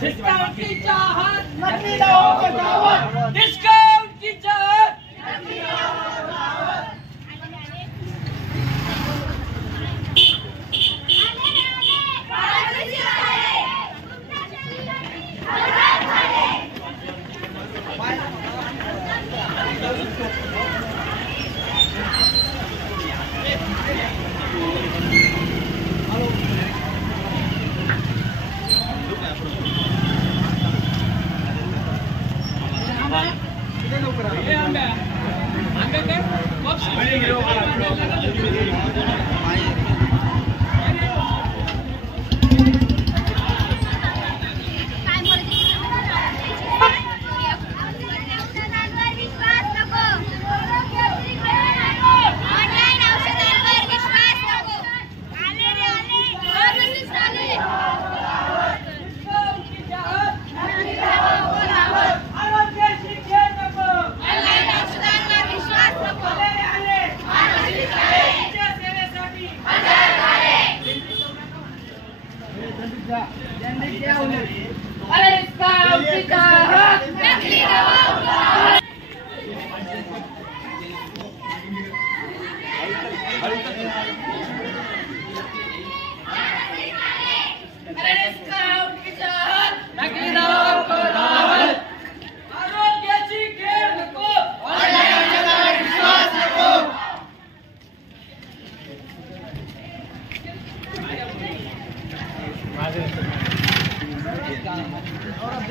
Discount की चाहत नकली दवाओं के दावत, डिस्काउंट की चाहत नकली दवाओं के दावत।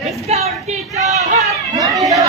डिस्काउंट की चाहत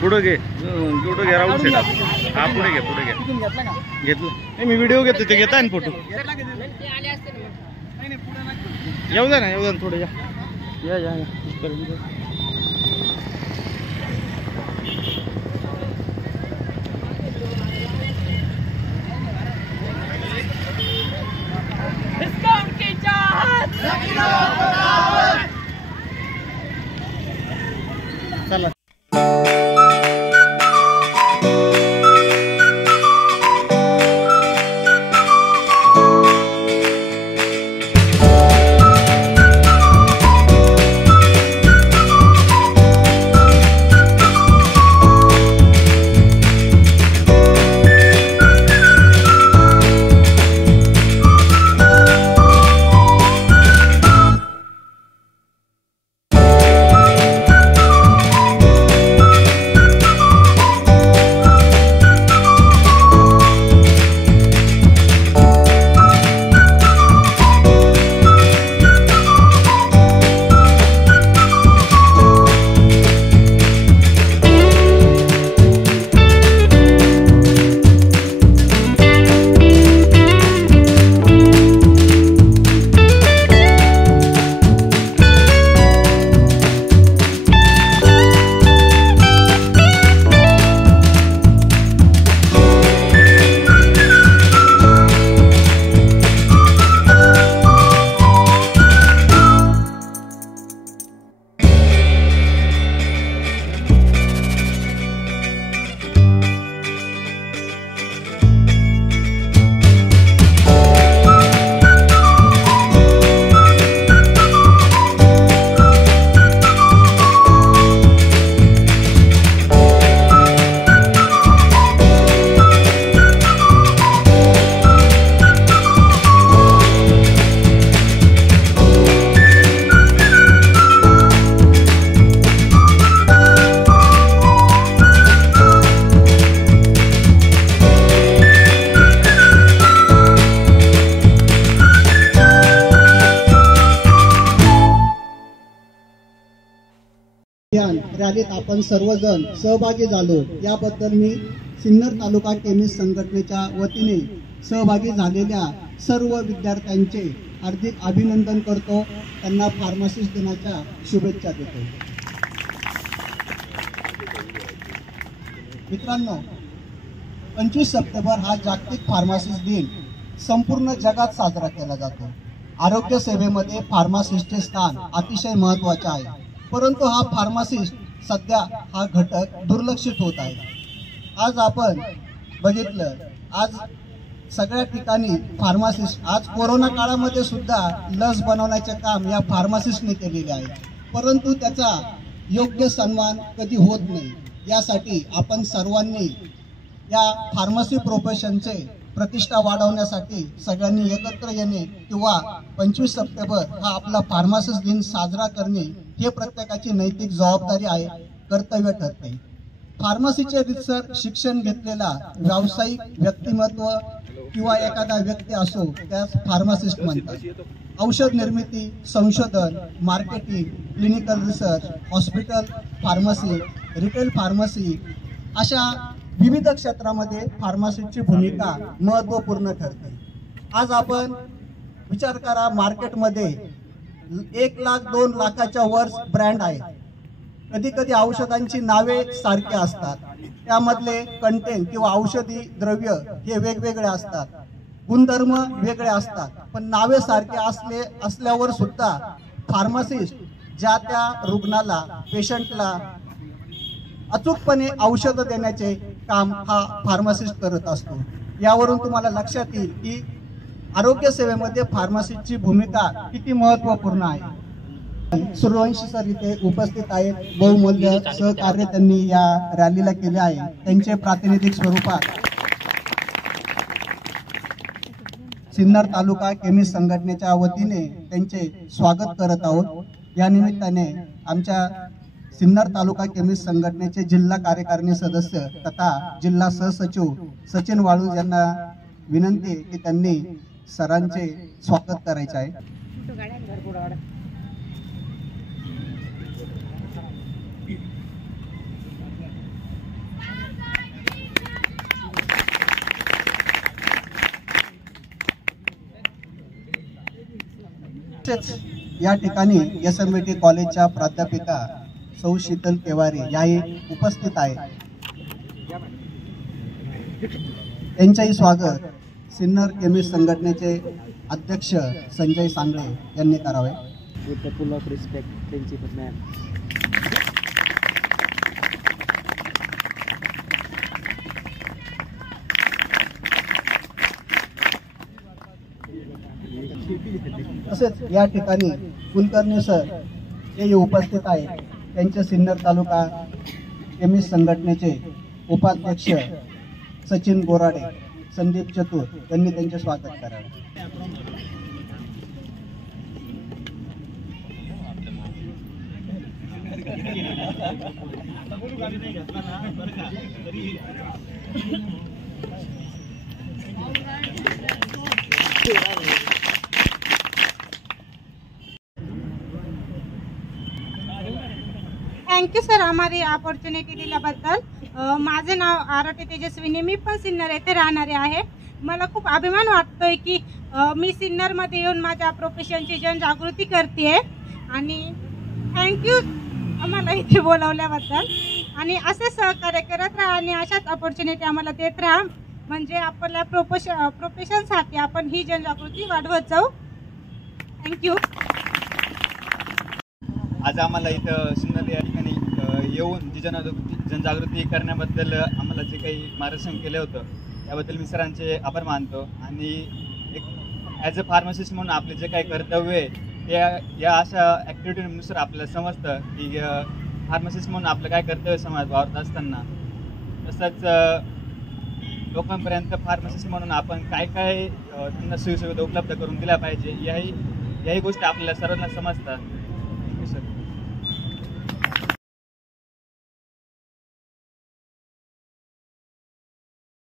पुढे घे राहू शेटा. हा पुढे घे घेतलं. मी व्हिडिओ घेतो ते घेताय ना फोटो. येऊ द्या ना थोडं या. डिस्काउंट की चाहत चला. रॅलीत आपण सर्वजण सहभागी झालो याबद्दल मी सिन्नर तालुका केमिस्ट संघटनेच्या वतीने सहभागी झालेल्या सर्व विद्यार्थ्यांचे हार्दिक अभिनंदन करतो. त्यांना फार्मासिस्ट दिनाच्या शुभेच्छा देतो. मित्रांनो, 25 सप्टेंबर हा जागतिक फार्मासिस्ट दिन संपूर्ण जगात साजरा केला जातो. आरोग्य सेवेमध्ये फार्मासिस्टचे स्थान अतिशय महत्त्वाचे आहे. परंतु हा फार्मासिस्ट सध्या हा घटक दुर्लक्षित होत आहे. आज आपण बघितलं, आज सगळ्या ठिकाणी फार्मासिस्ट, आज कोरोना काळामध्ये सुद्धा लस बनवण्याचे काम या फार्मासिस्टने केलेले आहे. परंतु त्याचा योग्य सन्मान कधी होत नाही. यासाठी आपण सर्वांनी या फार्मसी प्रोफेशनचे प्रतिष्ठा वाढवण्यासाठी सगळ्यांनी एकत्र येणे किंवा 25 सप्टेंबर हा आपला फार्मासिस्ट दिन साजरा करणे हे प्रत्येकाची नैतिक जबाबदारी आहे, कर्तव्य ठरते. फार्मसीचे रितसर शिक्षण घेतलेला व्यावसायिक व्यक्तिमत्व किंवा एखादा व्यक्ती असो त्यास फार्मासिस्ट म्हणतात. औषध निर्मिती, संशोधन, marketing, clinical research, hospital pharmacy, retail pharmacy अशा विविध क्षेत्रामध्ये फार्मसीची भूमिका महत्त्वपूर्ण ठरते. आज आपण विचार करा, मार्केटमध्ये 1 लाख 2 लाखाच्या वर ब्रँड आहेत. कधी कधी औषधांची नावे सारखी असतात, त्यामधले कंटेंट किंवा औषधी द्रव्य हे वेगवेगळे असतात, गुणधर्म वेगळे असतात, पण नावे सारखे असल्यावर सुद्धा फार्मासिस्ट ज्या त्या रुग्णाला, पेशंटला अचूकपणे औषधं देण्याचे काम हा फार्मासिस्ट करत असतो. यावरून तुम्हाला लक्षात येईल की आरोग्य सेवेमध्ये फार्मासिस्टची भूमिका किती महत्त्वपूर्ण आहे. सूर्यवंशी सर इथे उपस्थित आहेत. बहुमूल्य सहकार्य त्यांनी या रॅलीला केले आहे. त्यांचे प्रातिनिधिक स्वरूपात सिन्नर तालुका केमिस्ट संघटनेच्या वतीने त्यांचे स्वागत करत आहोत. या निमित्ताने आमच्या सिन्नर तालुका केमिस्ट संघटनेचे जिल्हा कार्यकारिणी सदस्य तथा जिल्हा सहसचिव सचिन वाळू यांना विनंती की त्यांनी सरांचे स्वागत करायचे आहे. तसेच या ठिकाणी SMVT कॉलेजच्या प्राध्यापिका सौ शीतल केवारी याही उपस्थित आहेत. यांचेही स्वागत सिन्नर केमिस्ट संघटनेचे अध्यक्ष संजय सांगळे यांनी करावे. With the full of respect, Principal Ma'am. तसेच या ठिकाणी कुलकर्णी सर हेही उपस्थित आहेत. त्यांचे सिन्नर तालुका केमिस्ट संघटनेचे उपाध्यक्ष सचिन गोराडे, संदीप चतुर यांनी त्यांचे स्वागत करावे. थँक्यू सर हमारी अपॉर्च्युनिटी दिल्याबद्दल. माझे नाव आरटी तेजस्विनी, मी पण सिन्नर येथे राहणारे आहे. मला खूप अभिमान वाटतोय की मी सिन्नरमध्ये येऊन माझ्या प्रोफेशनची जनजागृती करते आणि थँक्यू आम्हाला इथे बोलावल्याबद्दल. आणि असे सहकार्य करत राहा आणि अशाच अपॉर्च्युनिटी आम्हाला देत राहा, म्हणजे आपल्या प्रोफेशनसाठी आपण ही जनजागृती वाढवत जाऊ. थँक्यू. आज आम्हाला इथं सिन्नर या ठिकाणी येऊन जी जनजागृती करण्याबद्दल आम्हाला जे काही मार्गदर्शन केलं होतं त्याबद्दल मी सरांचे आभार मानतो. आणि एक ॲज अ फार्मासिस्ट म्हणून आपले जे काही कर्तव्य आहे ते या अशा ॲक्टिव्हिटीनुसार आपल्याला समजतं की फार्मासिस्ट म्हणून आपलं काय कर्तव्य समाज वावरत असताना. तसंच लोकांपर्यंत फार्मासिस्ट म्हणून आपण काय काय त्यांना सोयीसुविधा उपलब्ध करून दिल्या पाहिजे याही गोष्टी आपल्याला सर्वांना समजतात. Thank you sir.